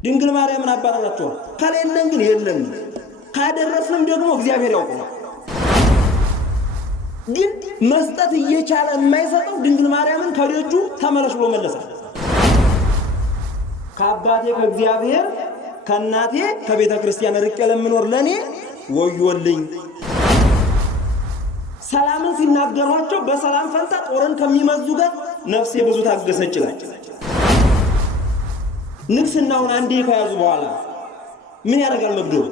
ድንግል ማርያምን አባራራቸው ከሌለን ግን የለም ካደረስንም ደግሞ እግዚአብሔር ያውቃል። ግን መስጠት እየቻለ የማይሰጠው ድንግል ማርያምን ከደጁ ተመለሽ ብሎ መለሳል። ከአባቴ ከእግዚአብሔር ከእናቴ ከቤተ ክርስቲያን ርቄ ለምኖር ለኔ ወዮልኝ። ሰላምን ሲናገሯቸው በሰላም ፈንታ ጦርን ከሚመዙ ጋር ነፍሴ ብዙ ታገሰች ይላል። ንግስናውን አንዴ ከያዙ በኋላ ምን ያደርጋል መግደሉ?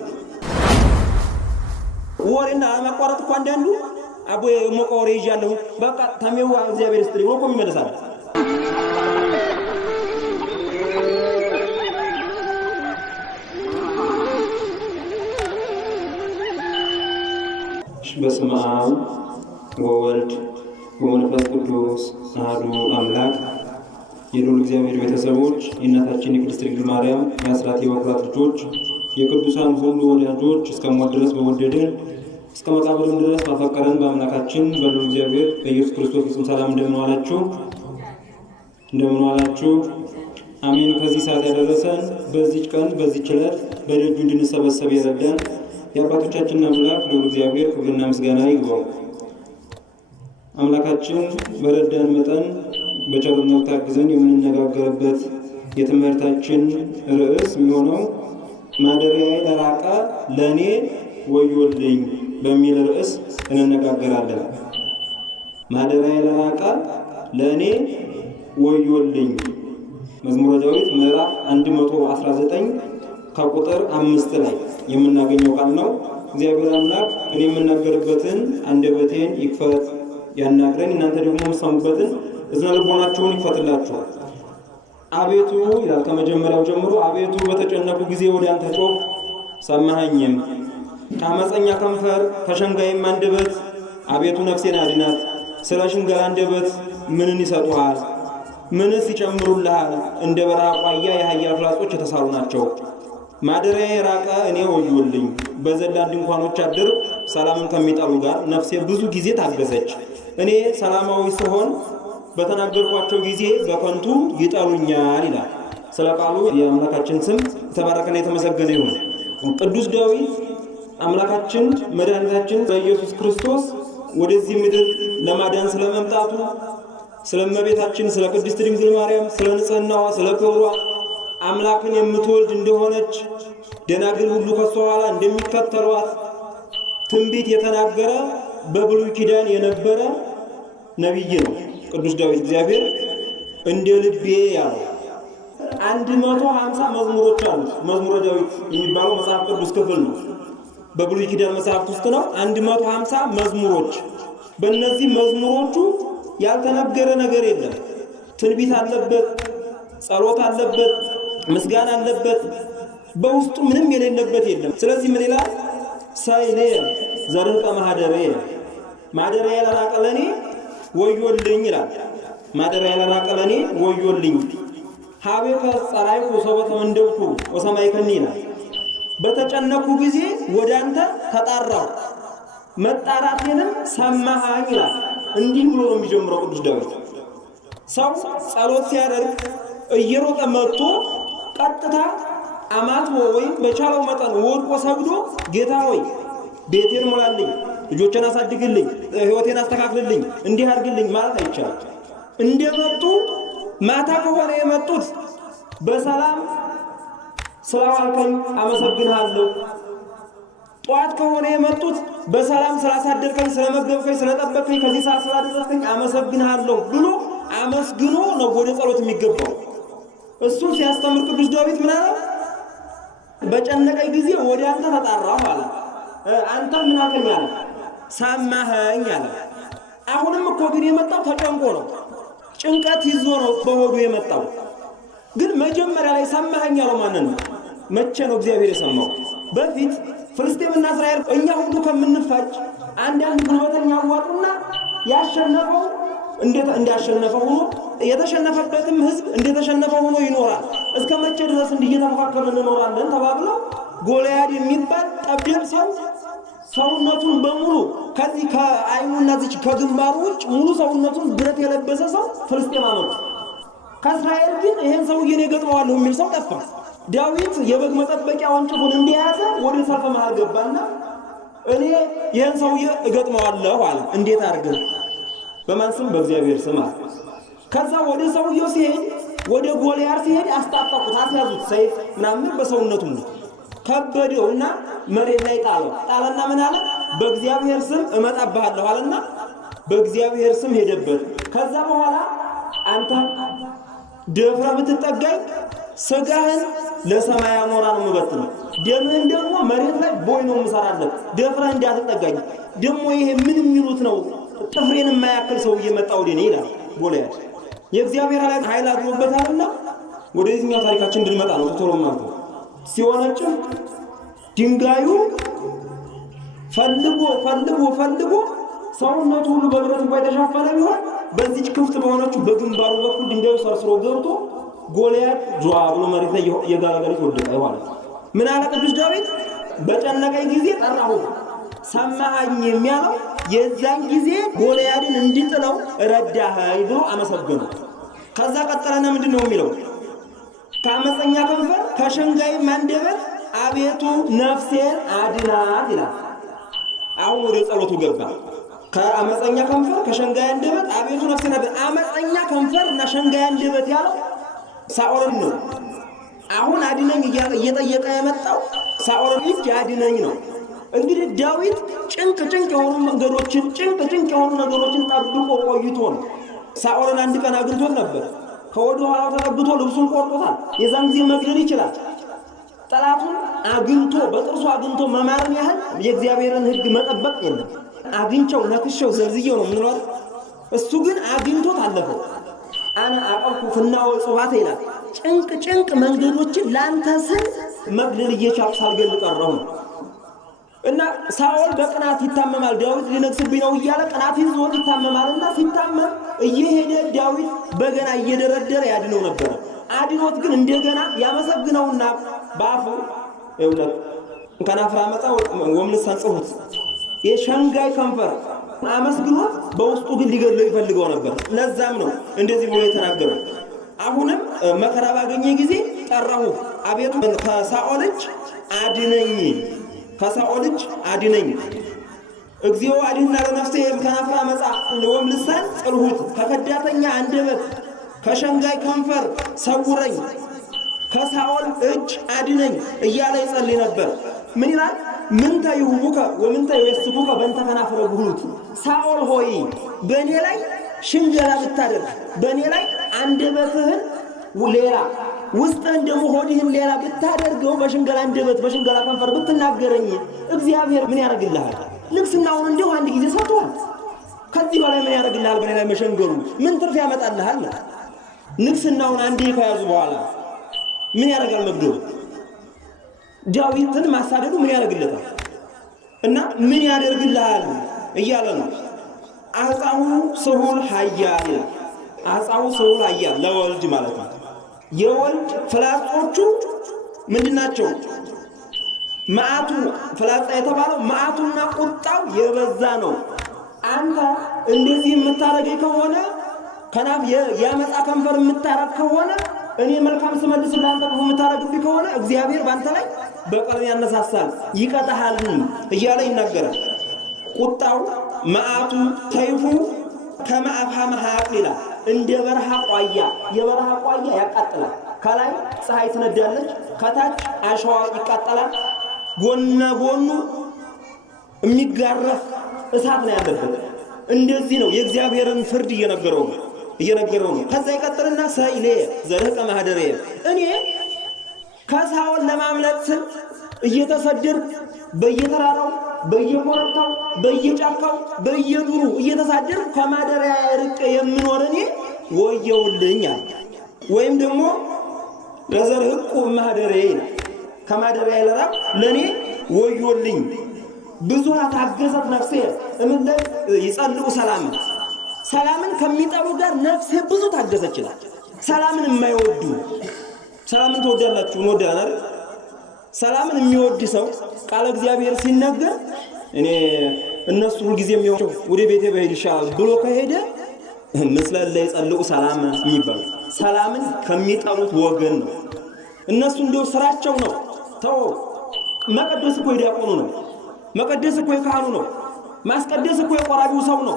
ወሬና አለማቋረጥ እኮ አንዳንዱ አቦ ሞቆሬ ይያለው በቃ ተሜው እግዚአብሔር ይስጥልኝ ብሎ ይመለሳል። በስመ አብ ወወልድ ወመንፈስ ቅዱስ አሐዱ አምላክ። የልዑል እግዚአብሔር ቤተሰቦች፣ የእናታችን የቅድስት ድንግል ማርያም የአስራት የበኩራት ልጆች፣ የቅዱሳን ሁሉ ወዳጆች፣ እስከ ሞት ድረስ በወደደን እስከ መቃብርም ድረስ ባፈቀረን በአምላካችን በልዑል እግዚአብሔር በኢየሱስ ክርስቶስ ፍጹም ሰላም እንደምን ዋላችሁ? አሜን። ከዚህ ሰዓት ያደረሰን በዚች ቀን በዚች ዕለት በደጁ እንድንሰበሰብ የረዳን የአባቶቻችን አምላክ ልዑል እግዚአብሔር ክብርና ምስጋና ይግባው። አምላካችን በረዳን መጠን በቸርነቱ ታግዘን የምንነጋገርበት የትምህርታችን ርዕስ የሚሆነው ማደሪያዬ ለራቀ ለኔ ወዮልኝ በሚል ርዕስ እንነጋገራለን። ማደሪያዬ ለራቀ ለኔ ወዮልኝ። መዝሙረ ዳዊት ምዕራፍ 119 ከቁጥር 5 ላይ የምናገኘው ቃል ነው። እግዚአብሔር አምላክ እኔ የምናገርበትን አንደበቴን ይክፈት ያናግረኝ፣ እናንተ ደግሞ የምትሰሙበትን እዝነ ልቦናችሁን ይክፈትላችሁ። አቤቱ ይላል ከመጀመሪያው ጀምሮ፣ አቤቱ በተጨነቁ ጊዜ ወደ አንተ ጮኽ ሰማኸኝም። ከአመፀኛ ከንፈር ከሸንጋይም አንደበት አቤቱ ነፍሴን አድናት። ስለ ሽንገላ አንደበት ምንን ይሰጡሃል? ምንስ ይጨምሩልሃል? እንደ በረሃ ቋያ የአህያ ፍላጾች የተሳሉ ናቸው። ማደሪያዬ የራቀ እኔ ወዮልኝ። በዘላን ድንኳኖች አድር ሰላምን ከሚጠሉ ጋር ነፍሴ ብዙ ጊዜ ታገሰች። እኔ ሰላማዊ ስሆን በተናገርኳቸው ጊዜ በከንቱ ይጠሉኛል ይላል። ስለ ቃሉ የአምላካችን ስም የተባረከና የተመሰገነ ይሁን። ቅዱስ ዳዊት አምላካችን መድኃኒታችን በኢየሱስ ክርስቶስ ወደዚህ ምድር ለማዳን ስለመምጣቱ፣ ስለ እመቤታችን ስለ ቅድስት ድንግል ማርያም ስለ ንጽሕናዋ ስለ ክብሯ አምላክን የምትወልድ እንደሆነች ደናግል ሁሉ ከሷ ኋላ እንደሚከተሏት ትንቢት የተናገረ በብሉይ ኪዳን የነበረ ነቢይ ነው ቅዱስ ዳዊት። እግዚአብሔር እንደ ልቤ ያለው 150 መዝሙሮች አሉት። መዝሙረ ዳዊት የሚባለው መጽሐፍ ቅዱስ ክፍል ነው። በብሉይ ኪዳን መጽሐፍት ውስጥ ነው። 150 መዝሙሮች። በእነዚህ መዝሙሮቹ ያልተነገረ ነገር የለም። ትንቢት አለበት፣ ጸሎት አለበት፣ ምስጋና አለበት። በውስጡ ምንም የሌለበት የለም። ስለዚህ ምን ይላል? ሳይኔ ዘርቀ ማደሪያዬ፣ ማደሪያዬ ለራቀ ለኔ ወዮልኝ ይላል። ማደሪያዬ ለራቀ ለኔ ወዮልኝ። ሀቤከ ጸራይኩ ሰበተ መንደብኩ ወሰማይከኒ ይላል። በተጨነኩ ጊዜ ወደ አንተ ተጣራሁ መጣራቴንም ሰማኸኝ ይላል። እንዲህ ብሎ ነው የሚጀምረው ቅዱስ ዳዊት። ሰው ጸሎት ሲያደርግ እየሮጠ መጥቶ ቀጥታ አማት ወይም በቻለው መጠን ወድቆ ሰግዶ ጌታ ሆይ ቤቴን ሞላልኝ፣ ልጆችን አሳድግልኝ፣ ሕይወቴን አስተካክልልኝ፣ እንዲህ አድርግልኝ ማለት አይቻልም። እንደመጡ ማታ ከሆነ የመጡት በሰላም ስላዋልከኝ አመሰግንሃለሁ፣ ጧት ከሆነ የመጡት በሰላም ስላሳደርከኝ፣ ስለመገብከኝ፣ ስለጠበቀኝ፣ ከዚህ ሰዓት ስላደረስከኝ አመሰግንሃለሁ ብሎ አመስግኖ ነው ወደ ጸሎት የሚገባው። እሱ ሲያስተምር ቅዱስ ዳዊት ምን አለ? በጨነቀኝ ጊዜ ወደ አንተ ተጣራሁ አለ። አንተ ምን አልከኝ አለ? ሰማኸኝ አለ። አሁንም እኮ ግን የመጣው ተጨንቆ ነው። ጭንቀት ይዞ ነው በሆዱ የመጣው። ግን መጀመሪያ ላይ ሰማኸኝ አለው ማንን ነው? መቼ ነው እግዚአብሔር የሰማው? በፊት ፍልስጤምና እስራኤል እኛ ሁሉ ከምንፋጭ አንዳንድ ጉልበተኛ አዋጡና ያሸነፈው እንዳሸነፈው ሆኖ የተሸነፈበትም ህዝብ እንደተሸነፈው ሆኖ ይኖራል። እስከ መቼ ድረስ እየተመካከልን እንኖራለን ተባብለው ጎልያድ የሚባል ጠብደብ ሰው ሰውነቱን በሙሉ ከዚህ ከአይኑና እዚህ ከግንባሩ ውጭ ሙሉ ሰውነቱን ብረት የለበሰ ሰው ፍልስጤም አመጡ። ከእስራኤል ግን ይሄን ሰውዬ እኔ ገጥመዋለሁ የሚል ሰው ጠፋ። ዳዊት የበግ መጠበቂያ ወንጭፉን እንደያዘ ወደ ሰልፍ መሃል ገባና እኔ ይህን ሰውዬ እገጥመዋለሁ አለ። እንዴት አድርገህ? በማን ስም? በእግዚአብሔር ስም አለ። ከዛ ወደ ሰውየው ሲሄድ ወደ ጎልያድ ሲሄድ አስጣጣቁት፣ አስያዙት፣ ሰይፍ ምናምን በሰውነቱ ከበደውና መሬት ላይ ጣለና ምን አለ? በእግዚአብሔር ስም እመጣብሃለሁ አለና በእግዚአብሔር ስም ሄደበት። ከዛ በኋላ አንተ ደፍረህ ብትጠጋኝ ስጋህን ለሰማይ አሞራ ነው የምበትነው፣ ደምህን ደግሞ መሬት ላይ ቦይ ነው የምሰራለት፣ ደፍረህ እንዳትጠጋኝ። ደግሞ ይሄ ምን የሚሉት ነው? ጥፍሬን የማያክል ሰው እየመጣ ወደ እኔ ይላል ጎልያድ። የእግዚአብሔር ኃይል አድሮበታልና ወደዚህኛው ታሪካችን እንድንመጣ ነው። ቶሎ ማለት ነው። ሲወነጭፍ ድንጋዩ ፈልጎ ሰውነቱ ሁሉ በብረት እንኳን የተሸፈነ ቢሆን በዚች ክፍት በሆነችው በግንባሩ በኩል ድንጋዩ ሰርስሮ ገብቶ ጎልያድ ጇ ብሎ መሬት ላይ የጋለገለት ወደቀ ማለት ነው። ምን አለ ቅዱስ ዳዊት? በጨነቀኝ ጊዜ ጠራሁ ሰማኸኝ የሚያለው የዛን ጊዜ ጎልያድን እንዲጥለው ረዳኸኝ ብሎ አመሰገነው። ከዛ ቀጠለና ምንድነው የሚለው? ከአመፀኛ ከንፈር ከሸንጋይ አንደበት አቤቱ ነፍሴን አድናት ይላል። አሁን ወደ ጸሎቱ ገባ። ከአመፀኛ ከንፈር ከሸንጋይ አንደበት አቤቱ ነፍሴን አድናት። አመፀኛ ከንፈር እና ሸንጋይ አንደበት ያለው ሳኦልን ነው። አሁን አድነኝ እያለ እየጠየቀ የመጣው ሳኦልን እጅ አድነኝ ነው። እንግዲህ ዳዊት ጭንቅ የሆኑ መንገዶችን ጭንቅ የሆኑ ነገሮችን ጠብቆ ቆይቶ ነው። ሳኦልን አንድ ቀን አግኝቶት ነበር። ከወደ ኋላው ተጠግቶ ልብሱን ቆርጦታል። የዛን ጊዜ መግደል ይችላል። ጠላቱን አግኝቶ በጥርሱ አግኝቶ መማርን ያህል የእግዚአብሔርን ሕግ መጠበቅ የለም። አግኝቸው ነክሸው ዘርዝየው ነው ምንለው። እሱ ግን አግኝቶት አለፈው። አና አቀልኩ ፍናው ጽዋት ይላል። ጭንቅ መንገዶችን ላንተ ስል መግደል እየቻልኩ ሳልገል ቀረሁ። እና ሳኦል በቅናት ይታመማል። ዳዊት ሊነግስብኝ ነው እያለ ቅናት ይዞት ይታመማልና ሲታመም እየሄደ ዳዊት በገና እየደረደረ ያድነው ነበር። አድኖት ግን እንደገና ያመሰግነውና ባፉ ይውለት ከናፍራ መጣ ወምልሳን ጽሁት የሸንጋይ ከንፈር አመስግኖት በውስጡ ግን ሊገድለው ይፈልገው ነበር። ለዛም ነው እንደዚህ ብሎ የተናገረው። አሁንም መከራ ባገኘ ጊዜ ጠራሁ አቤቱ ከሳኦል እጅ አድነኝ እግዚኦ አድህና ለነፍሴ ከናፍራ መጻ ወምልሳን ጽልሁት ከከዳተኛ አንደበት ከሸንጋይ ከንፈር ሰውረኝ ከሳኦል እጅ አድነኝ እያለ ይጸልይ ነበር። ምን ይላል? ምንተ ይሁቡከ ወምንተ ይወስቡከ በእንተ ከናፍረ ጉሉት። ሳኦል ሆይ በእኔ ላይ ሽንገላ ብታደርግ፣ በእኔ ላይ አንደበትህን ሌላ ውስጥህን ደግሞ ሆድህን ሌላ ብታደርገው፣ በሽንገላ አንደበት በሽንገላ ከንፈር ብትናገረኝ እግዚአብሔር ምን ያደርግልሃል? ልቅስናውን እንዲሁ አንድ ጊዜ ሰጥቷል። ከዚህ በላይ ምን ያደርግልሃል? በእኔ ላይ መሸንገሉ ምን ትርፍ ያመጣልሃል? ንግስናውን አንዴ ከያዙ በኋላ ምን ያደርጋል? መግደሉ ዳዊትን ማሳደዱ ምን ያደርግለታል? እና ምን ያደርግልሃል እያለ ነው። አጻሁ ስሁል ኃያል ይላል። አጻሁ ስሁል ኃያል ለወልድ ማለት ነው። የወልድ ፍላጾቹ ምንድናቸው? መዓቱ ፍላጻ የተባለው መዓቱና ቁጣው የበዛ ነው። አንተ እንደዚህ የምታረገኝ ከሆነ ከናፍ ያመጣ ከንፈር የምታረግ ከሆነ እኔ መልካም ስመልስ ላንተ ክፉ የምታረግብኝ ከሆነ እግዚአብሔር ባንተ ላይ በቀል ያነሳሳል ይቀጣሃል እያለ ይናገራል። ቁጣው መዓቱ ሰይፉ ከመአፍሃ መሐቅ ይላል። እንደ በረሃ ቋያ የበረሃ ቋያ ያቃጥላል። ከላይ ፀሐይ ትነዳለች፣ ከታች አሸዋ ይቃጠላል። ጎና ጎኑ የሚጋረፍ እሳት ነው ያለበት። እንደዚህ ነው የእግዚአብሔርን ፍርድ እየነገረው ነው። ከዛ ይቀጥልና ሰይሌ ዘረቀ ማህደሬ እኔ ከሳኦል ለማምለጥ ስል እየተሰደድኩ በየተራራው በየኮረብታው በየጫካው በየዱሩ እየተሳደድኩ ከማደሪያ ርቄ የምኖር እኔ ወየውልኛል። ወይም ደግሞ ለዘርህቁ ማህደሬ ከማደሪያ ለራቅ ለኔ ወዮልኝ። ብዙ ታገሰት ነፍሴ እምለ ይጸልኡ ሰላምን ከሚጠሉ ጋር ነፍሴ ብዙ ታገሰች ይላል። ሰላምን የማይወዱ ሰላምን ተወዳላችሁ እንወዳለን። ሰላምን የሚወድ ሰው ቃል እግዚአብሔር ሲነገር እኔ እነሱ ሁሉ ጊዜ የሚወዱ ወደ ቤቴ በሄድ ይሻላል ብሎ ከሄደ ምስለ ላይ ጸልኡ ሰላም የሚባል ሰላምን ከሚጠሉት ወገን ነው። እነሱ እንደው ስራቸው ነው። ተው መቀደስ እኮ የዲያቆኑ ነው። መቀደስ እኮ የካህኑ ነው። ማስቀደስ እኮ የቆራቢው ሰው ነው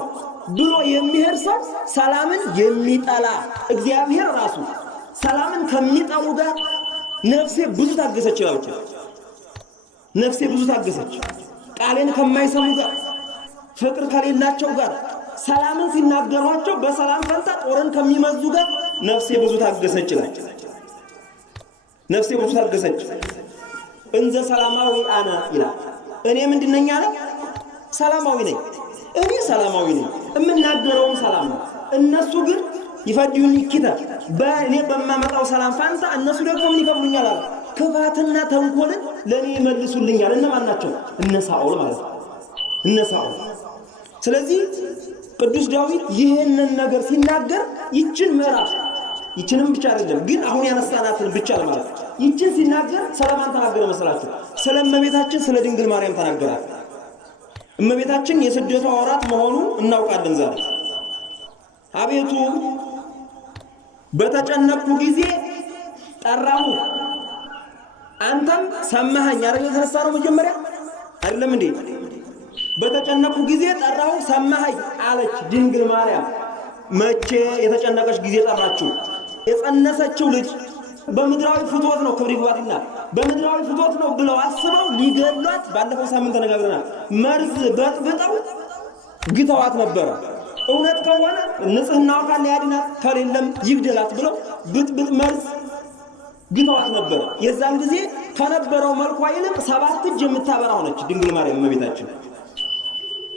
ብሎ የሚሄድ ሰው ሰላምን የሚጠላ እግዚአብሔር ራሱ ሰላምን ከሚጠሉ ጋር ነፍሴ ብዙ ታገሰች ይላል። ነፍሴ ብዙ ታገሰች ቃሌን ከማይሰሙ ጋር ፍቅር ከሌላቸው ጋር ሰላምን ሲናገሯቸው በሰላም ፈንታ ጦርን ከሚመዙ ጋር ነፍሴ ብዙ ታገሰች ይላል። ነፍሴ ብዙ ታገሰች እንዘ ሰላማዊ አነ ይላል። እኔ ምንድነኛ አለ? ሰላማዊ ነኝ። እኔ ሰላማዊ ነኝ፣ የምናገረውም ሰላም ነው። እነሱ ግን ይፈጁኝ ይኪታ በእኔ በማመጣው ሰላም ፋንታ እነሱ ደግሞ ምን ይከፍሉኛል አለ? ክፋትና ተንኮልን ለኔ ይመልሱልኛል። እነማን ናቸው? እነ ሳኦል ማለት ነው። እነ ሳኦል። ስለዚህ ቅዱስ ዳዊት ይህንን ነገር ሲናገር ይችን ምዕራፍ ይችንም ብቻ አይደለም ግን አሁን ያነሳናትን ብቻ ለማለት ይችን ሲናገር ሰላማን ተናገረ መስላችሁ? ስለ እመቤታችን ስለ ድንግል ማርያም ተናገራል። እመቤታችን የስደቷ ወራት መሆኑ እናውቃለን። ዛሬ አቤቱ በተጨነቅኩ ጊዜ ጠራሁ አንተም ሰማኸኝ። አይደል የተነሳነው መጀመሪያ አይደለም እንዴ? በተጨነቅኩ ጊዜ ጠራሁ ሰማኸኝ አለች ድንግል ማርያም። መቼ የተጨነቀች ጊዜ ጠራችሁ? የጸነሰችው ልጅ በምድራዊ ፍትወት ነው፣ ክብር ይግባትና በምድራዊ ፍትወት ነው ብለው አስበው ሊገሏት ባለፈው ሳምንት ተነጋግረናል። መርዝ በጥብጠው ግተዋት ነበረ። እውነት ከሆነ ንጽህናዋ ካለ ያድናት፣ ከሌለም ይግደላት ብለው ብጥብጥ መርዝ ግተዋት ነበረ። የዛን ጊዜ ከነበረው መልኳ ይልቅ 7 እጅ የምታበራ ሆነች ድንግል ማርያም እመቤታችን።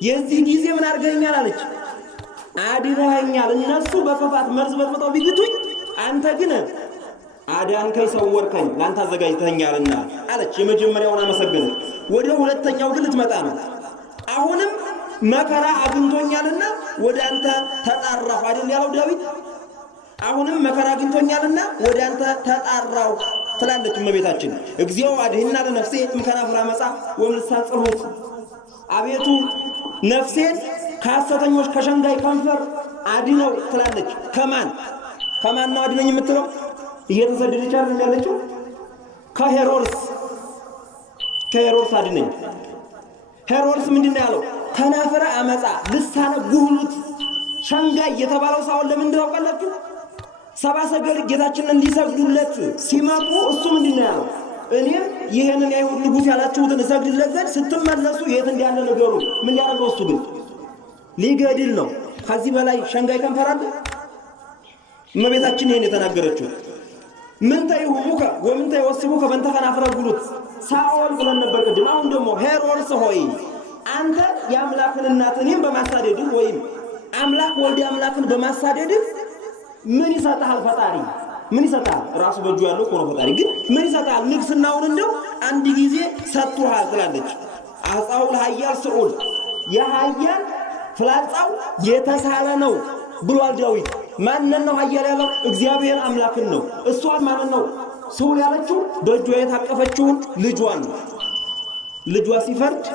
የዚህ ጊዜ ምን አድርገኛል አለች? አድነኸኛል። እነሱ በክፋት መርዝ በጥብጠው ቢግቱኝ አንተ ግን አዳንከኝ፣ ሰወርከኝ፣ ላንተ አዘጋጅተኸኛልና አለች። የመጀመሪያውን አመሰገነች። ወደ ሁለተኛው ግን ልትመጣ ነው። አሁንም መከራ አግኝቶኛልና ወደ አንተ ተጣራሁ አይደል ያለው ዳዊት? አሁንም መከራ አግኝቶኛልና ወደ አንተ ተጣራሁ ትላለች እመቤታችን። እግዚኦ አድኅና ለነፍሴ እምከናፍር ዓመፃ ወእምልሳነ ጽልሑት። አቤቱ ነፍሴን ከሐሰተኞች ከሸንጋይ ከንፈር አድነው ትላለች። ከማን ነው አድነኝ የምትለው? እየተሰደደች አይደል ያለችው? ከሄሮድስ አድነኝ። ሄሮድስ ምንድነው ያለው? ከናፍረ ዓመፃ ልሳነ ጉህሉት ሸንጋይ የተባለው ሳውል ለምን ታውቃላችሁ? ሰብአ ሰገል ጌታችንን ሊሰግዱለት ሲመጡ እሱ ምንድነው ያለው? እኔም ይሄንን የአይሁድ ንጉሥ ያላችሁትን እሰግድለት ዘንድ ስትመለሱ የት እንዳለ ነገሩ። ምን ያደርገው? እሱ ግን ሊገድል ነው። ከዚህ በላይ ሸንጋይ ከንፈር አለ? እመቤታችን ይሄን የተናገረችው ምን ተይሁሙከ ወምን ተይወስቡከ በእንተ ከናፍረ ጉሉት ሳኦል ብለን ነበር ቅድም። አሁን ደግሞ ሄሮድስ ሆይ አንተ የአምላክን እናት እኔም በማሳደድህ ወይም አምላክ ወልድ አምላክን በማሳደድህ ምን ይሰጣል? ፈጣሪ ምን ይሰጣል? ራሱ በእጁ ያለው ሆኖ ፈጣሪ ግን ምን ይሰጣል? ንግስናውን እንደው አንድ ጊዜ ሰጥቷል ትላለች። አጻው ለኃያል ስዑል የኃያል ፍላጻው የተሳለ ነው ብሏል ዳዊት። ማንን ነው ኃያል ያለው? እግዚአብሔር አምላክን ነው። እሷን ማንን ነው ስዑል ያለችው? በእጇ የታቀፈችውን ልጇን ነው። ልጇ ሲፈርድ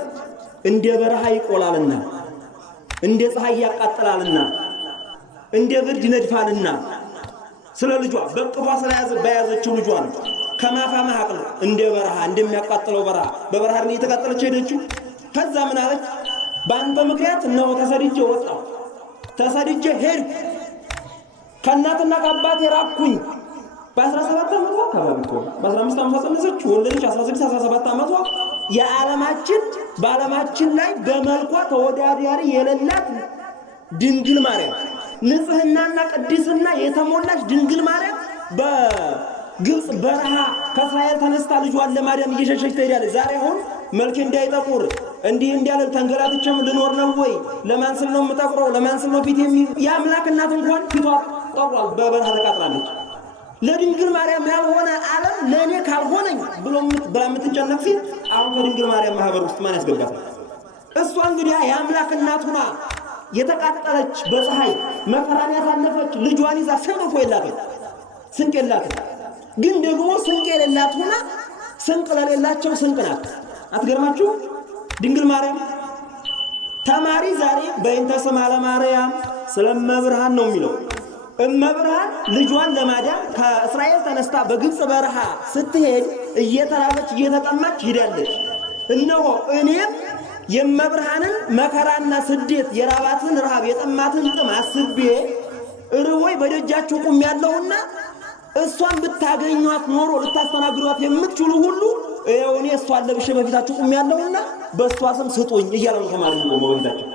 እንደ በረሃ ይቆላልና እንደ ፀሐይ ያቃጥላልና እንደ ብርድ ይነድፋልና ስለ ልጇ በቅፏ በያዘችው ልጇ ነው። ከማፋ ማቅል እንደ በረሃ እንደሚያቃጥለው በረሃ በበረሃ ላይ የተቃጠለች ሄደችው። ከዛ ምን አለች? በአንተ ምክንያት ነው ተሰድጄ ወጣሁ፣ ተሰድጄ ሄድኩ፣ ከእናትና ከአባቴ ራቅኩኝ። በ17 ዓመቷ አካባቢ በ15 ዓመቷ ጸነሰች፣ ወለደች። 16 17 ዓመቷ በዓለማችን ላይ በመልኳ ተወዳዳሪ የሌላት ድንግል ማርያም፣ ንጽህናና ቅድስና የተሞላች ድንግል ማርያም በግብፅ በረሃ ከእስራኤል ተነስታ ልጇን ለማዳን እየሸሸች ትሄዳለች። ዛሬ አሁን መልኬ እንዳይጠቁር እንዲህ እንዲያለ ተንገላትቼም ልኖር ነው ወይ? ለማን ስል ነው የምጠቁረው? ለማን ስል ነው ፊት የአምላክ እናት እንኳን ፊቷ ጠቁሯል፣ በበረሃ ተቃጥላለች። ለድንግል ማርያም ያልሆነ ዓለም ለእኔ ካልሆነኝ ብላ የምትጨነቅ ሴት አሁን ከድንግል ማርያም ማህበር ውስጥ ማን ያስገባታል? እሷ እንግዲህ የአምላክ እናት ሁና የተቃጠለች በፀሐይ መከራን ያሳለፈች ልጇን ይዛ ስንቅ የላትም፣ ስንቅ የላትም። ግን ደግሞ ስንቅ የሌላት ሁና ስንቅ ለሌላቸው ስንቅ ናት። አትገርማችሁ? ድንግል ማርያም ተማሪ ዛሬ በእንተ ስማ ለማርያም ስለመብርሃን ነው የሚለው። እመብርሃን ልጇን ለማዳን ከእስራኤል ተነስታ በግብፅ በረሃ ስትሄድ እየተራበች እየተጠማች ሄዳለች። እነሆ እኔም የመብርሃንን መከራና ስደት የራባትን ረሃብ የጠማትን ጥም አስቤ ርቦይ በደጃችሁ ቆሜያለሁና እሷን ብታገኟት ኖሮ ልታስተናግዷት የምትችሉ ሁሉ እኔ እሷን ለብሼ በፊታችሁ ቆሜያለሁና በእሷ ስም ስጡኝ እያለ ነው ተማሪ ነው በፊታቸው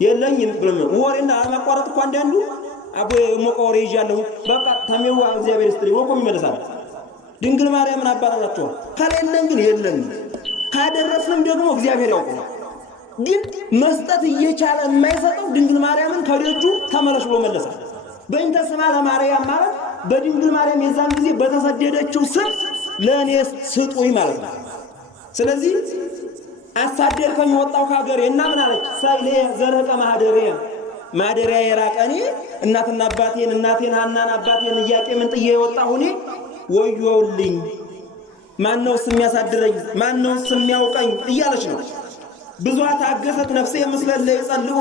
የለኝም ብለም ወሬና ማቋረጥ እኮ አንዳንዱ አቦ ሞቀ ወሬ ይያለሁ በቃ ተሜዋ እግዚአብሔር ይስጥልኝ ወቆ ይመለሳል። ድንግል ማርያምን አባራራቸው ከሌለን ግን የለን ካደረስንም ደግሞ እግዚአብሔር ያውቃል። ግን መስጠት እየቻለ የማይሰጠው ድንግል ማርያምን ከደጁ ተመለሽ ብሎ መለሳል። በእንተ ስማ ለማርያም ማለት በድንግል ማርያም የዛን ጊዜ በተሰደደችው ስም ለእኔ ስጡኝ ማለት ነው። ስለዚህ አሳደርከኝ ወጣው ከሀገሬ እና ምን አለች? ሳይሌ ዘረቀ ማደሪያ የራቀኔ እናትና አባቴን እናቴን ሐናን አባቴን ኢያቄምን ጥዬ የወጣሁ እኔ ወዮልኝ፣ ማነውስ የሚያሳድረኝ ማነውስ የሚያውቀኝ እያለች ነው። ብዙ ታገሰት ነፍሴ ምስለ ይጸልዩ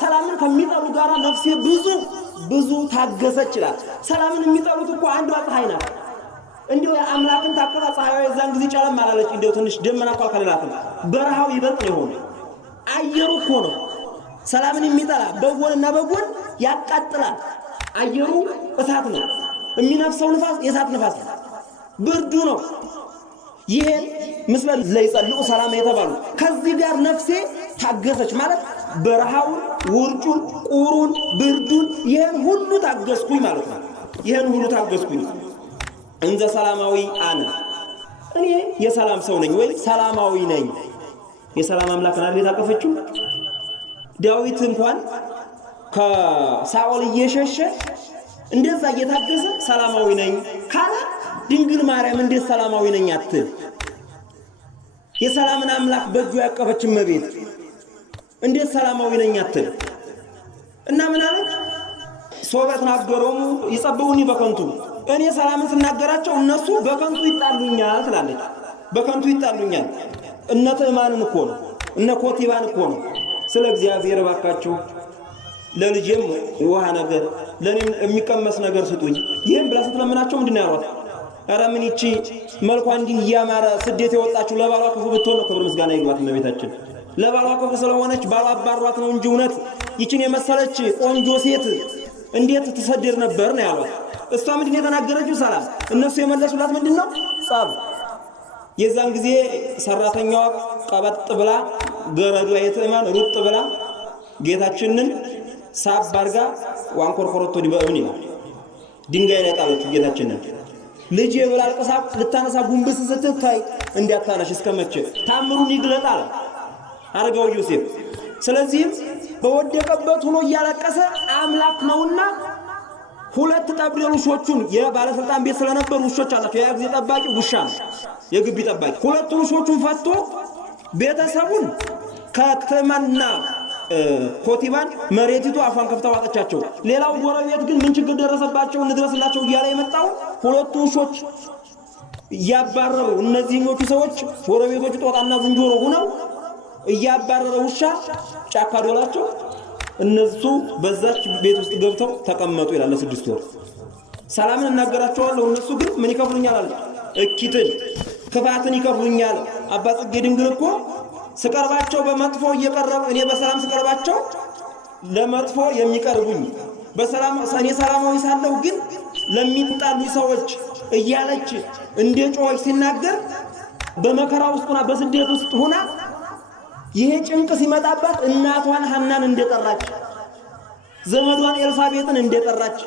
ሰላምን ከሚጠሉ ጋር ነፍሴ ብዙ ታገሰች ይላል። ሰላምን የሚጠሉት እኮ አንዷ ፀሐይ ናት። እንዲሁ አምላክን ታቀጣ ፀሐይዋ የዛን ጊዜ ጨለም አላለች። እንዲሁ ትንሽ ደመና እንኳን ከሌላትም በረሃው ይበልጥ ነው። አየሩ እኮ ነው ሰላምን የሚጠላ በጎንና በጎን ያቃጥላል። አየሩ እሳት ነው። የሚነፍሰው ንፋስ የእሳት ንፋስ ነው። ብርዱ ነው። ይሄን ምስለ ለይጸልኡ ሰላም የተባሉ ከዚህ ጋር ነፍሴ ታገሰች ማለት በረሃውን፣ ውርጩን፣ ቁሩን፣ ብርዱን ይሄን ሁሉ ታገስኩኝ ማለት ነው። ይሄን ሁሉ ታገስኩኝ። እንዘ ሰላማዊ አነ እኔ የሰላም ሰው ነኝ ወይ ሰላማዊ ነኝ። የሰላም አምላክ ነው የታቀፈችው። ዳዊት እንኳን ከሳኦል እየሸሸ እንደዛ እየታገሰ ሰላማዊ ነኝ ካለ ድንግል ማርያም እንዴት ሰላማዊ ነኝ አትል? የሰላምን አምላክ በእጁ ያቀፈች እመቤት እንዴት ሰላማዊ ነኝ አትል? እና ምን አለች? ሶበት ናገሮሙ ይጸብኡኒ በከንቱ እኔ ሰላምን ስናገራቸው እነሱ በከንቱ ይጣሉኛል ትላለች። በከንቱ ይጣሉኛል። እነ ትዕማንን እኮ ነው እነ ኮቲባን እኮ ነው። ስለ እግዚአብሔር ባካችሁ ለልጄም ውሃ ነገር ለኔም የሚቀመስ ነገር ስጡኝ ይሄን ብላ ስትለምናቸው ምንድነው ያሏት? ኧረ ምን ይቺ መልኳ እንዲህ ያማረ ስደት የወጣችሁ ለባሏ ክፉ ብትሆን ነው። ክብር ምስጋና ይግባት እመቤታችን። ለባሏ ክፉ ስለሆነች ባሏ አባሯት ነው እንጂ እውነት ይችን የመሰለች ቆንጆ ሴት እንዴት ትሰደድ ነበር ነው ያሏት። እሷ ምንድነው የተናገረችው? ሰላም። እነሱ የመለሱላት ምንድነው? ጸብ። የዛን ጊዜ ሰራተኛዋ ቀበጥ ብላ ገረዷ የትዕማን ሩጥ ብላ ጌታችንን ሳብ አድርጋ ዋንኮርኮሮቶ ዲበእምን ይላል ድንጋይ ላይ ጣለችው ጌታችንን። ልጄ ብላ አልቀሳ ልታነሳ ጉንብስ ስትታይ እንዲያታነሽ እስከመቼ ታምሩን ይግለጣል አረጋው ዮሴፍ። ስለዚህም በወደቀበት ሆኖ እያለቀሰ አምላክ ነውና ሁለት ጠብደል ውሾቹን የባለስልጣን ቤት ስለነበሩ ውሾች አላቸው። ያ ጊዜ ጠባቂ ውሻ ነው የግቢ ጠባቂ። ሁለት ውሾቹን ፈቶ ቤተሰቡን ከትዕማንና ኮቲባን መሬቲቱ አፏን ከፍታ ዋጠቻቸው። ሌላው ጎረቤት ግን ምን ችግር ደረሰባቸው እንድረስላቸው እያለ የመጣው ሁለቱ ውሾች እያባረሩ እነዚህኞቹ ሰዎች ጎረቤቶቹ ጦጣና ዝንጀሮ ሆነው እያባረረ ውሻ ጫካ ዶላቸው እነሱ በዛች ቤት ውስጥ ገብተው ተቀመጡ ይላል ለ6 ወር። ሰላምን እናገራቸዋለሁ እነሱ ግን ምን ይከፍሉኛል አለ? እኪትን ክፋትን ይከፍሉኛል። አባ ጽጌ ድንግል እኮ ስቀርባቸው በመጥፎ እየቀረቡ እኔ በሰላም ስቀርባቸው ለመጥፎ የሚቀርቡኝ በሰላም እኔ ሰላማዊ ሳለሁ ግን ለሚጣሉ ሰዎች እያለች እንደ ጮኸች ሲናገር በመከራ ውስጥና በስደት ውስጥ ሆና ይሄ ጭንቅ ሲመጣባት እናቷን ሐናን እንደጠራች ዘመዷን ኤልሳቤጥን እንደጠራች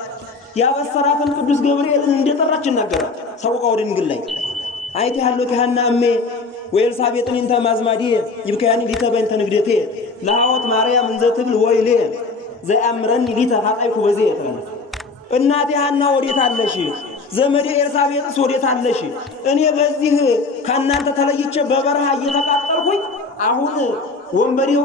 ያበሰራትን ቅዱስ ገብርኤልን እንደጠራች ይናገራል። ሰውቃው ድንግል ላይ አይተ ያለው ከሐና እሜ ወኤልሳቤጥን እንተ ማዝማዲ ይብከያኒ ሊተበንተ ንግደቴ ለሐወት ማርያም እንዘ ትብል ወይሌ ዘአምረኒ ሊተፋጣይኩ በዜ ተባለ። እናቴ ሐና ወዴት አለሽ? ዘመዴ ኤልሳቤጥስ ወዴት አለሽ? እኔ በዚህ ከእናንተ ተለይቼ በበረሃ እየተቃጠልኩኝ አሁን ወንበዴው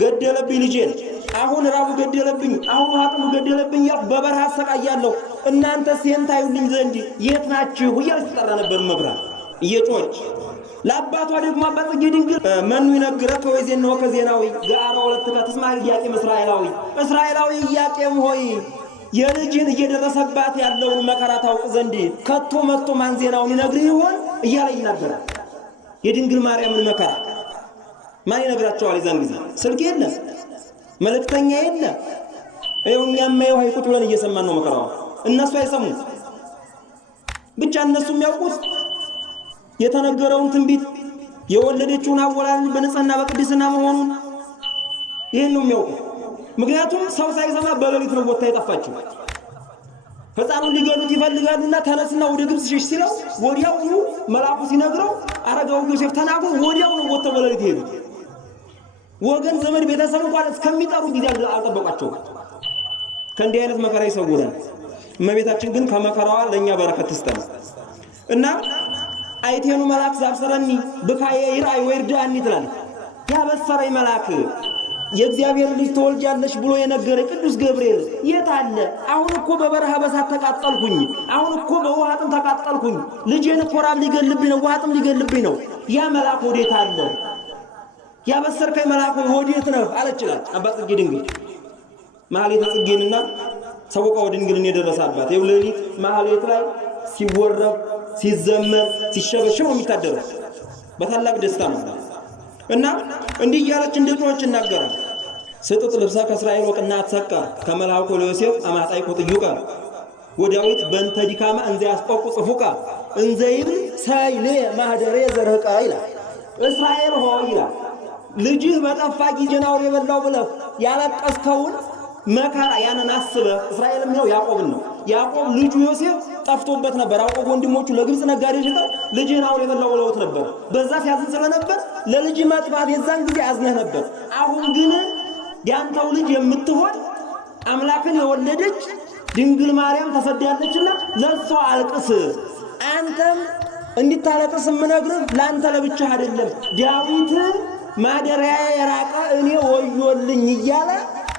ገደለብኝ ልጄን፣ አሁን ራቡ ገደለብኝ፣ አሁን ሀጥሙ ገደለብኝ ያልኩ በበረሃ አሰቃያለሁ። እናንተ ሲንታዩልኝ ዘንድ የት ናችሁ እያለች ትጠራ ነበር መብራት እየጮች። ለአባቷ ደግሞ አባ ጽጌ ድንግል መኑ ይነግረከ ወይዜናው ከዜናዊ ገአራ ወለተካ ተስማዕ ኢያቄም እስራኤላዊ ኢያቄም ሆይ የልጅን እየደረሰባት ያለውን መከራ ታውቅ ዘንድ ከቶ መጥቶ ማን ዜናውን ይነግርህ ይሆን እያለ ይናገራል። የድንግል ማርያምን መከራ ማን ይነግራቸዋል? የዛን ጊዜ ስልክ የለም፣ መልእክተኛ የለም። እኛም ይኸው ቁጭ ብለን እየሰማን ነው መከራው። እነሱ አይሰሙም። ብቻ እነሱ የሚያውቁት የተነገረውን ትንቢት የወለደችውን አወላሉን በንጽህና በቅድስና መሆኑን ይሄን ነው የሚያውቁት። ምክንያቱም ሰው ሳይሰማ በሌሊት ነው ወጣ የጠፋችው። ሕፃኑን ሊገሉት ይፈልጋሉና ተነስና ወደ ግብጽ ሽሽ ሲለው ወዲያውኑ መልአኩ ሲነግረው አረጋው ዮሴፍ ተናግሮ ወዲያውኑ ወጥተው በሌሊት ሄዱ። ወገን ዘመድ ቤተሰብ እንኳን እስከሚጠሩ ጊዜ አልጠበቋቸው። ከእንዲህ አይነት መከራ ይሰውራል። እመቤታችን ግን ከመከራዋ ለኛ በረከት ትስጠን እና አይቴኑ መልአክ ዛብሰረኒ በካየ ይራይ ወይርዳኒ ትላለች። ያበሰረኝ መልአክ የእግዚአብሔር ልጅ ተወልጃለሽ ብሎ የነገረ ቅዱስ ገብርኤል የት አለ? አሁን እኮ በበረሃ በሳት ተቃጠልኩኝ። አሁን እኮ በውሃ ጥም ተቃጠልኩኝ። ልጄን እኮ ራብ ሊገልብኝ ነው፣ ውሃ ጥም ሊገልብኝ ነው። ያ መልአክ ወዴት አለ? ያበሰርከኝ መልአክ ወዴት ነው አለችላት። አባ ጽጌ ድንግል ማህሌተ ጽጌንና ሰቆቃወ ድንግልን የደረሳባት የሌሊት ማህሌት ላይ ሲወረብ ሲዘመር ሲሸበሸብ የሚታደረው በታላቅ ደስታ ነው እና እንዲህ እያለች እንደጮች እናገራል። ስጥጥ ልብሳ ከእስራኤል ወቅና አትሰቃ ከመልአኩ ለዮሴፍ አማጣይቆ ጥዩቃ ወዳዊት በእንተ ዲካማ እንዘ ያስቆቁ ጽፉቃ እንዘ ይብል ሳይሌ ማህደሬ ዘርህቃ ይላል። እስራኤል ሆይ ይላል ልጅህ በጠፋ ጊዜ ነው የበላው ብለህ ያለቀስከውን መከራ ያንን አስበህ እስራኤልም ነው ያዕቆብን ነው ያዕቆብ ልጁ ዮሴፍ ጠፍቶበት ነበር። ያዕቆብ ወንድሞቹ ለግብጽ ነጋዴዎች ነው ልጅህን አውሬ የበላው ብለውት ነበር። በዛ ሲያዝን ስለነበር ለልጅ መጥፋት የዛን ጊዜ አዝነህ ነበር። አሁን ግን ያንተው ልጅ የምትሆን አምላክን የወለደች ድንግል ማርያም ተሰዳለችና ለሷ አልቅስ። አንተም እንድታለቅስ የምነግርህ ለአንተ ለብቻ አይደለም። ዳዊት ማደሪያ የራቀ እኔ ወዮልኝ እያለ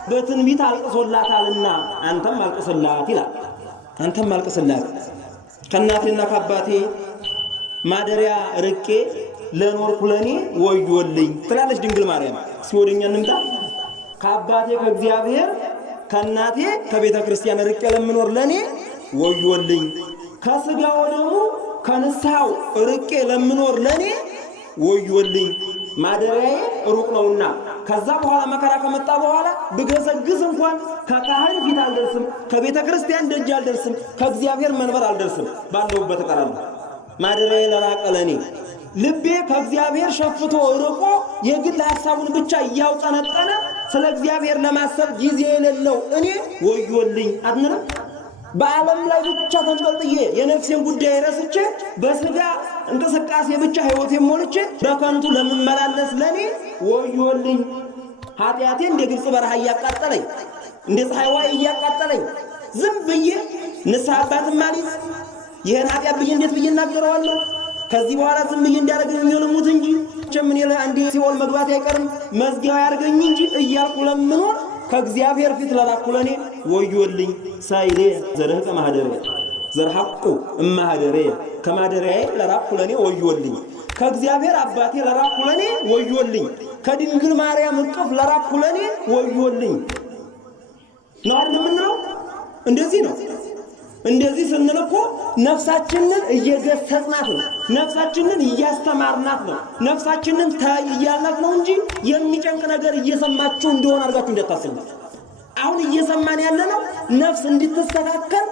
በትንቢት አልቅሶላታልና አንተም አልቅስላት ይላል። አንተም አልቅስላት ከእናቴና ከአባቴ ማደሪያ ርቄ ለኖርኩ ለኔ ወዮልኝ ትላለች ድንግል ማርያም። ሲወደኛ እንምጣ። ከአባቴ ከእግዚአብሔር ከእናቴ ከቤተ ክርስቲያን ርቄ ለምኖር ለኔ ወዮልኝ፣ ከስጋው ደግሞ ከንስሐው ርቄ ለምኖር ለኔ ወዮልኝ። ማደሪያዬ ሩቅ ነውና ከዛ በኋላ መከራ ከመጣ በኋላ ብገሰግስ እንኳን ከካህን ፊት አልደርስም፣ ከቤተ ክርስቲያን ደጅ አልደርስም፣ ከእግዚአብሔር መንበር አልደርስም፣ ባለውበት እቀራለሁ። ማደሪያዬ ለራቀ ለኔ ልቤ ከእግዚአብሔር ሸፍቶ ርቆ የግል ሐሳቡን ብቻ እያውጠነጠነ ስለ እግዚአብሔር ለማሰብ ጊዜ የሌለው እኔ ወዮልኝ አትንልም? በዓለም ላይ ብቻ ተንጠልጥዬ የነፍሴን ጉዳይ ረስቼ በስጋ እንቅስቃሴ ብቻ ሕይወቴን ሞልቼ በከንቱ ለምመላለስ ለኔ ወዮልኝ። ኃጢአቴ እንደ ግብጽ በረሃ እያቃጠለኝ እንደ ፀሐይ ዋይ እያቃጠለኝ ዝም ብዬ ንስሐ አባትም አልይዝ ይሄን ኃጢአት ብዬ እንዴት ብዬ እናገረዋለሁ? ከዚህ በኋላ ዝም ብዬ እንዳደረግኝ ልሙት እንጂ ቸምን ይለ አንዴ ሲኦል መግባት አይቀርም መዝጊያው ያርገኝ እንጂ እያልኩ ለምኖር ከእግዚአብሔር ፊት ለራኩ ለኔ ወዮልኝ። ሳይሌ ዘርህቀ ማህደሬ ዘርሐቁ እማህደሬ ከማህደሬዬ ለራኩ ለኔ ወዮልኝ። ከእግዚአብሔር አባቴ ለራኩ ለኔ ወዮልኝ። ከድንግል ማርያም እቅፍ ለራኩ ለኔ ወዮልኝ ነው አይደል? እንደዚህ ነው። እንደዚህ ስንል እኮ ነፍሳችንን እየገሰጽናት ነው፣ ነፍሳችንን እያስተማርናት ነው፣ ነፍሳችንን እያልናት ነው እንጂ የሚጨንቅ ነገር እየሰማችሁ እንደሆነ አድርጋችሁ እንዳታስቡ። አሁን እየሰማን ያለነው ነፍስ እንድትስተካከል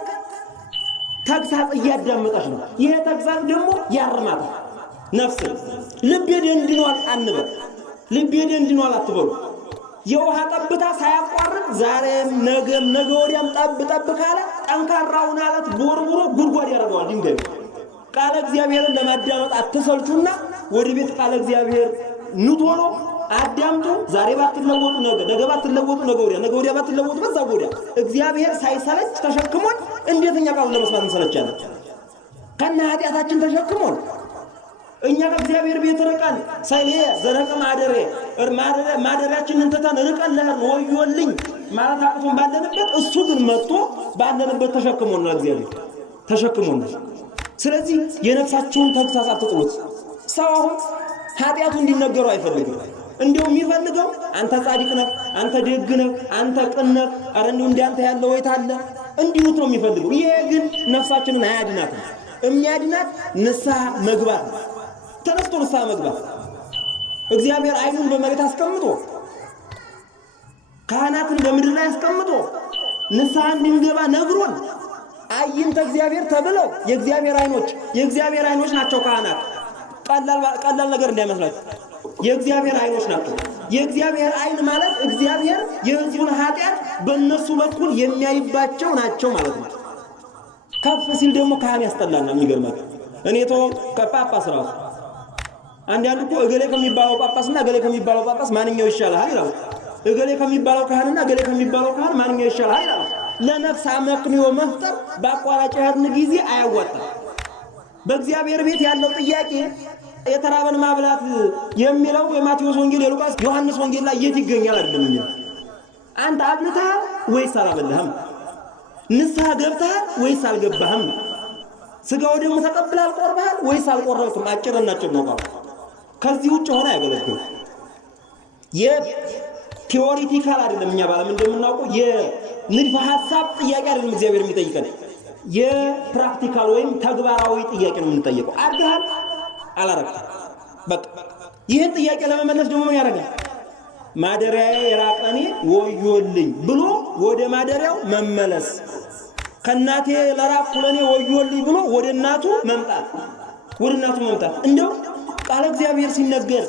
ተግሳጽ እያዳመጠች ነው። ይሄ ተግሳጽ ደግሞ ያርማታል ነፍስ። ልቤ ደንድኗል አንበል፣ ልቤ ደንድኗል አትበሉ። የውሃ ጠብታ ሳያቋርጥ ዛሬም ነገም ነገ ወዲያም ጠብ ጠብ ካለ ጠንካራውን አለት ቦርቦሮ ጉድጓድ ያደርገዋል ድንጋይ። ቃለ እግዚአብሔርን ለማዳመጥ አትሰልቹና ወደ ቤት ቃለ እግዚአብሔር ኑቶሎ አዳምጡ። ዛሬ ባትለወጡ ነገ ባትለወጡ ነገ ወዲያ ባትለወጡ በዛ ወዲያ እግዚአብሔር ሳይሰለች ተሸክሞን እንዴትኛ ቃሉ ለመስማት እንሰለቻለን? ከነ ኃጢአታችን ተሸክሞን እኛ ከእግዚአብሔር ቤት ርቀን ሳይሌ ዘረቀ ማደሪያችንን ትተን ርቀን ለህር ወዮልኝ ማለት አቅቶን ባለንበት እሱ ግን መጥቶ ባለንበት ተሸክሞናል። እግዚአብሔር ተሸክሞናል። ስለዚህ የነፍሳችሁን ተግሳጽ አትጥሉት። ሰው አሁን ኃጢአቱ እንዲነገረው አይፈልግም። እንዲያው የሚፈልገው አንተ ጻድቅ ነህ፣ አንተ ደግ ነህ፣ አንተ ቅን ነህ፣ ኧረ እንዲሁ እንዳንተ ያለ ወይት አለ እንዲሁት ነው የሚፈልገው። ይሄ ግን ነፍሳችንን አያድናትም። የሚያድናት ንስሐ መግባት ነው። ተነስቶ ንስሐ መግባት እግዚአብሔር አይኑን በመሬት አስቀምጦ ካህናትን በምድር ላይ አስቀምጦ ንስሐ እንድንገባ ነግሮን አይንተ እግዚአብሔር ተብለው የእግዚአብሔር አይኖች ናቸው ካህናት። ቀላል ነገር እንዳይመስላችሁ የእግዚአብሔር አይኖች ናቸው። የእግዚአብሔር አይን ማለት እግዚአብሔር የሕዝቡን ኃጢአት በእነሱ በኩል የሚያይባቸው ናቸው ማለት ነው። ከፍ ሲል ደግሞ ካህን ያስጠላልና የሚገርማችሁ እኔ ከጳጳስ ራሱ አንዳንድ እኮ እገሌ ከሚባለው ጳጳስና እገሌ ከሚባለው ጳጳስ ማንኛው ይሻላል ይላል። እገሌ ከሚባለው ካህንና እገሌ ከሚባለው ካህን ማንኛው ይሻላል ይላል። ለነፍስ አመክንዮ መፍጠር በአቋራጭ ያህርን ጊዜ አያዋጣም። በእግዚአብሔር ቤት ያለው ጥያቄ የተራበን ማብላት የሚለው የማቴዎስ ወንጌል፣ የሉቃስ፣ ዮሐንስ ወንጌል ላይ የት ይገኛል አይደለም እንዴ? አንተ አብልተሃል ወይስ አላበላህም? ንስሐ ገብተሃል ወይስ አልገባህም? ስጋው ደግሞ ተቀብለሃል ቆርበሃል ወይስ አልቆረብክም? አጭርና አጭር ነው ቃሉ። ከዚህ ውጭ ሆነ ያገለግል የቲዎሪቲካል አይደለም። እኛ ባለም እንደምናውቀው የንድፈ ሐሳብ ጥያቄ አይደለም እግዚአብሔር የሚጠይቀን፣ የፕራክቲካል ወይም ተግባራዊ ጥያቄ ነው የምንጠየቀው። አድርገሃል አላረክም? በቃ ይህን ጥያቄ ለመመለስ ደግሞ ምን ያደርጋል? ማደሪያዬ የራቀኔ ወዮልኝ ብሎ ወደ ማደሪያው መመለስ፣ ከእናቴ ለራቅኩ ለኔ ወዮልኝ ብሎ ወደ እናቱ መምጣት። እንደው ቃለ እግዚአብሔር ሲነገር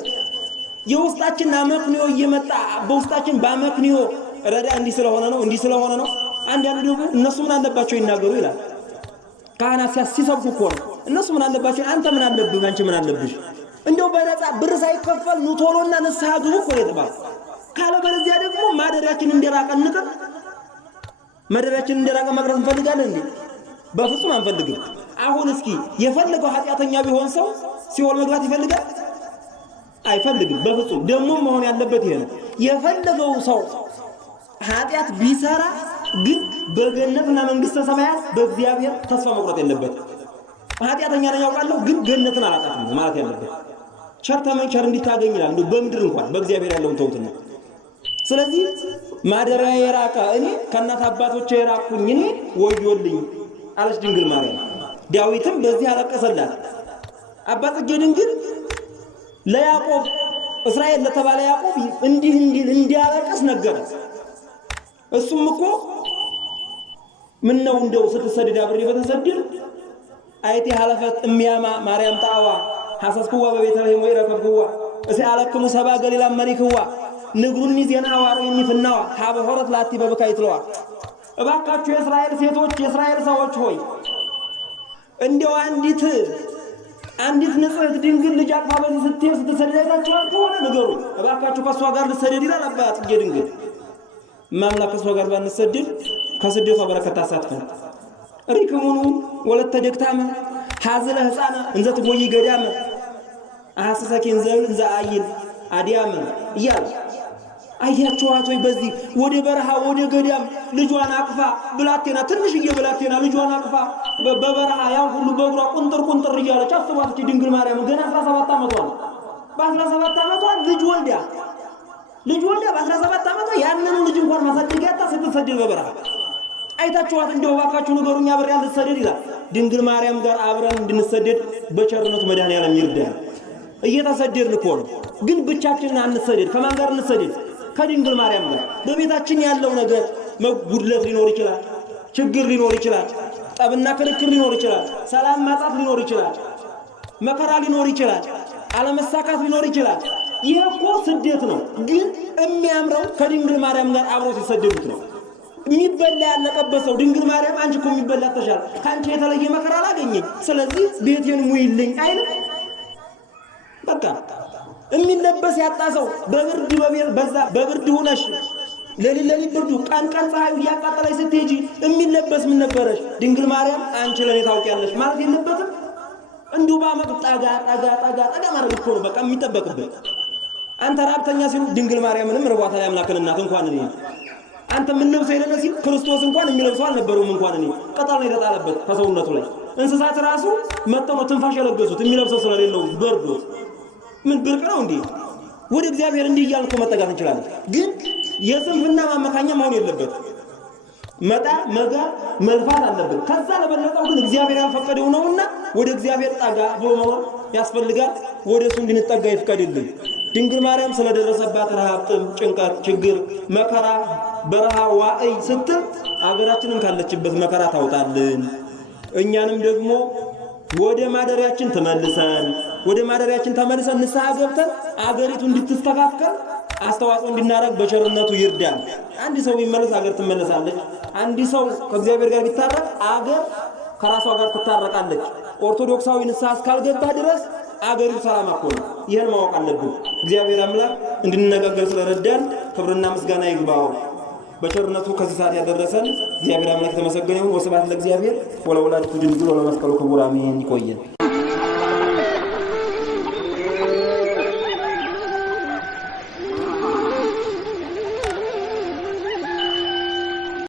የውስጣችን አመክንዮ እየመጣ በውስጣችን ባመክንዮ ረዳ እንዲህ ስለሆነ ነው። አንዳንዱ ደግሞ እነሱ ምን አለባቸው ይናገሩ ይላል። ካህናት ሲሰብኩ እኮ ነው። እነሱ ምን አለባቸው? አንተ ምን አለብህ? አንቺ ምን አለብሽ? እንደው በነፃ ብር ሳይከፈል ኑ ቶሎና ንስሐ ግቡ እኮ የተባለ ካለ። በለዚያ ደግሞ ማደሪያችን እንደራቀ እንቅር። ማደሪያችን እንደራቀ መቅረት እንፈልጋለን እንዴ? በፍጹም አንፈልግም። አሁን እስኪ የፈለገው ኃጢአተኛ ቢሆን ሰው ሲኦል መግባት ይፈልጋል? አይፈልግም በፍጹም። ደግሞ መሆን ያለበት ይሄ ነው። የፈለገው ሰው ኃጢአት ቢሰራ ግን በገነትና መንግስተ ሰማያት በእግዚአብሔር ተስፋ መቁረጥ የለበትም። ኃጢአተኛ ነኝ ያውቃለሁ ግን ገነትን አላጣትም ማለት ያለበት። ቸር ተመንቸር እንዲታገኝ ይላል። እንደው በምድር እንኳን በእግዚአብሔር ያለውን ተውትና። ስለዚህ ማደሪያ የራቀ እኔ ከእናት አባቶቼ የራቅኩኝ እኔ ወዮልኝ አለች ድንግል ማርያም። ዳዊትም በዚህ አለቀሰላት። አባ ጽጌ ድንግል ለያዕቆብ እስራኤል ለተባለ ያዕቆብ እንዲህ እንዲያለቅስ ነገረ። እሱም እኮ ምን ነው እንደው ስትሰደድ አብሬ በተሰደድ አይቲ ሐለፈት እሚያማ ማርያም ጣዋ ሐሰስኩዋ በቤተልሔም ወይ ረከብኩዋ እሲ አለክሙ ሰባ ገሊላ መሪክዋ ንግሩኒ ዜና አዋሪኒ ፍናዋ ሀበ ሆረት ላቲ በብካይትለዋ። እባካችሁ የእስራኤል ሴቶች የእስራኤል ሰዎች ሆይ እንደው አንዲት ንጽሕት ድንግል ልጅ አቅፋ በዚህ ስትሄድ ስትሰደድ አይታችኋል ከሆነ ንገሩ እባካችሁ። ከእሷ ጋር ልትሰደድ ይላል አባ ጽጌ ድንግል። ማምላክ ከእሷ ጋር ባንሰደድ ከስደቷ በረከት ታሳትፈን። ሪክሙኑ ወለተ ደግታመ ሐዝለ ሕፃነ እንዘ ትጎይ ገዳመ አሐሰሰኪ እንዘ አይል አዲያመ እያለ አያችኋት ወይ? በዚህ ወደ በረሃ ወደ ገዳም ልጇን አቅፋ ብላቴና ትንሽዬ ብላቴና ልጇን አቅፋ በበረሃ ያን ሁሉ በእግሯ ቁንጥር እያለች አስቧት። ድንግል ማርያም ገና 17 ዓመቷ ነው። በ17 ዓመቷ ልጅ ወልዳ በ17 ዓመቷ ያንኑ ልጅ እንኳን ማሳደጊያ አጣ ስትሰደድ በበረሃ አይታችኋት። እንደው እባካችሁ ንገሩኝ አብሬያት ልትሰደድ ይላል። ድንግል ማርያም ጋር አብረን እንድንሰደድ በቸርነቱ መድኃኔዓለም ይርዳል። እየተሰደድን እኮ ነው፣ ግን ብቻችንን አንሰደድ። ከማን ጋር እንሰደድ? ከድንግል ማርያም ጋር። በቤታችን ያለው ነገር ጉድለት ሊኖር ይችላል፣ ችግር ሊኖር ይችላል፣ ጠብና ክርክር ሊኖር ይችላል፣ ሰላም ማጣት ሊኖር ይችላል፣ መከራ ሊኖር ይችላል፣ አለመሳካት ሊኖር ይችላል። ይሄ እኮ ስደት ነው። ግን የሚያምረው ከድንግል ማርያም ጋር አብሮ ሲሰደዱት ነው። የሚበላ ያለቀበት ሰው ድንግል ማርያም አንቺ እኮ የሚበላ ተሻለ፣ ካንቺ የተለየ መከራ አላገኘኝ፣ ስለዚህ ቤቴን ሙይልኝ አይልም። በቃ የሚለበስ ያጣ ሰው በብርድ ሆነሽ ለሊት ብርዱ ቀን ፀሐዩ እያቃጠለሽ ስትሄጂ የሚለበስ ምን ነበረሽ? ድንግል ማርያም አንቺ ለኔ ታውቂያለሽ ማለት የለበትም። እንዲሁ ባመጡ ጠጋ ማድረግ እኮ ነው በቃ የሚጠበቅበት። አንተ ራብተኛ ሲሉ ድንግል ማርያምንም ርቧታል ያምላክን እናት እንኳን እኔ አንተ ምን ለብሰው የሌለ ሲል ክርስቶስ እንኳን የሚለብሰው አልነበረውም። እንኳን እኔ ቅጠል ነው የተጣለበት ከሰውነቱ ላይ። እንስሳት ራሱ መጥተው ትንፋሽ የለገሱት የሚለብሰው ስለሌለው በርዶት። ምን ብርቅ ነው እንዴ? ወደ እግዚአብሔር እንዲህ እያልን እኮ መጠጋት እንችላለን። ግን የስንፍና ማመካኛ መሆን የለበት። መጣ መጋ መልፋት አለብን። ከዛ ለበለጠው ግን እግዚአብሔር ያልፈቀደው ነውና ወደ እግዚአብሔር ጠጋ ብሎ መሆን ያስፈልጋል። ወደሱ እንድንጠጋ ይፍቀድልን። ድንግል ማርያም ስለደረሰባት ረሃብ፣ ጥም፣ ጭንቀት፣ ችግር፣ መከራ፣ በረሃ፣ ዋዕይ ስትል አገራችንን ካለችበት መከራ ታውጣልን። እኛንም ደግሞ ወደ ማደሪያችን ተመልሰን ንስሐ ገብተን አገሪቱ እንድትስተካከል አስተዋጽኦ እንድናደርግ በቸርነቱ ይርዳል። አንድ ሰው ቢመለስ አገር ትመለሳለች። አንድ ሰው ከእግዚአብሔር ጋር ቢታረቅ አገር ከራሷ ጋር ትታረቃለች። ኦርቶዶክሳዊ ንስሐ እስካልገባ ድረስ አገሪቱ ሰላም አትሆንም። ይህን ማወቅ አለብን። እግዚአብሔር አምላክ እንድንነጋገር ስለረዳን ክብርና ምስጋና ይግባው። በቸርነቱ ከዚህ ሰዓት ያደረሰን እግዚአብሔር አምላክ የተመሰገነ ይሁን። ወስብሐት ለእግዚአብሔር ወለወላዲቱ ድንግል ወለመስቀሉ ክቡር አሜን። ይቆየን።